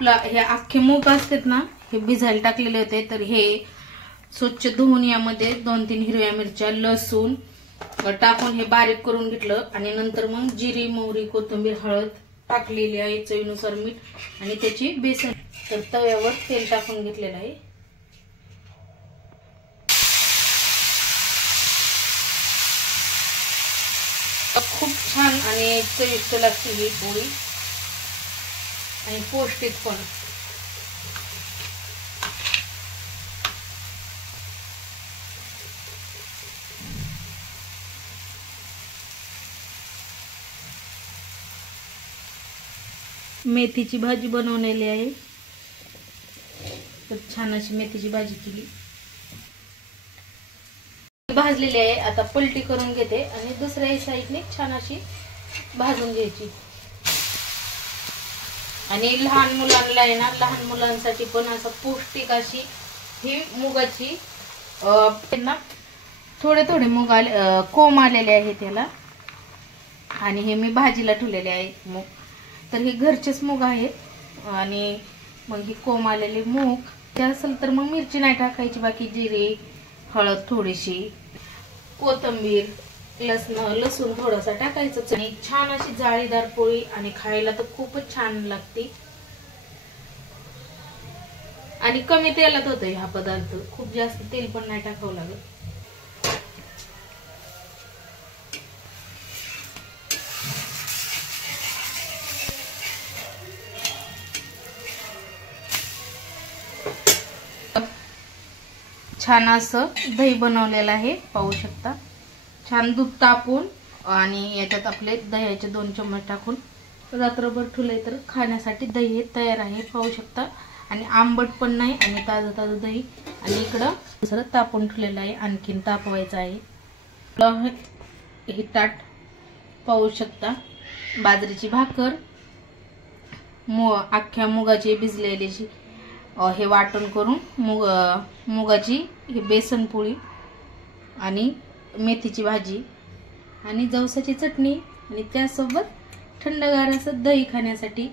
हे अख्खे मूग असतात ना, हे भिजायला टाकलेले होते. तर हे स्वच्छ धुवून यामध्ये 2-3 हिरव्या मिरच्या, लसूण टाकून हे बारीक करून घेतलं. आणि नंतर मग जिरी, मोहरी, कोथिंबीर, हळद टाकलेली आहे, चवीनुसार मीठ आणि त्याची बेसन. तर तव्यावर तेल टाकून घेतलेलं आहे. खूप छान आणि चविष्ट लागते ही पोळी आणि पौष्टिक पण. मेथीची भाजी बनवलेली आहे. तर छान अशी मेथीची भाजी केली, भाजलेली आहे. आता पलटी करून घेते आणि दुसऱ्या साईडने छान अशी भाजून घ्यायची. आणि लहान मुलांना आहे ना, लहान मुलांसाठी पण असं पौष्टिक अशी ही मुगाची ना थोडे थोडे मूग आले, कोंब आलेले आहे त्याला. आणि हे मी भाजीला ठेवलेले आहे मूग. तर हे घरचेच मूग आहेत. आणि मग ही कोंब आलेले मूग ते असेल तर मग मिरची नाही टाकायची, बाकी जिरे, हळद थोडीशी, कोथिंबीर, लसूण थोडासा टाकायचं. आणि छान अशी जाळीदार पोळी आणि खायला तर खूपच छान लागते. आणि कमी तेलात होतोय हा पदार्थ, खूप जास्त तेल पण नाही टाकावं लागत. छान असं दही बनवलेलं आहे, पाहू शकता. छान दूध तापून आणि याच्यात आपले दह्याचे 2 चमचे टाकून रात्रभर ठेवले तर खाण्यासाठी दही हे तयार आहे, पाहू शकता. आणि आंबट पण नाही आणि ताजं ताजं दही. आणि इकडं दुसरं तापून ठेवलेलं आहे, आणखीन तापवायचं आहे. हे ताट पाहू शकता. बाजरीची भाकर, अख्ख्या मुगाची भिजलेली हे वाटण करून मुगाची ही बेसन पोळी आणि मेथीची भाजी आणि जवसाची चटणी आणि त्यासोबत थंडगार असं दही खाण्यासाठी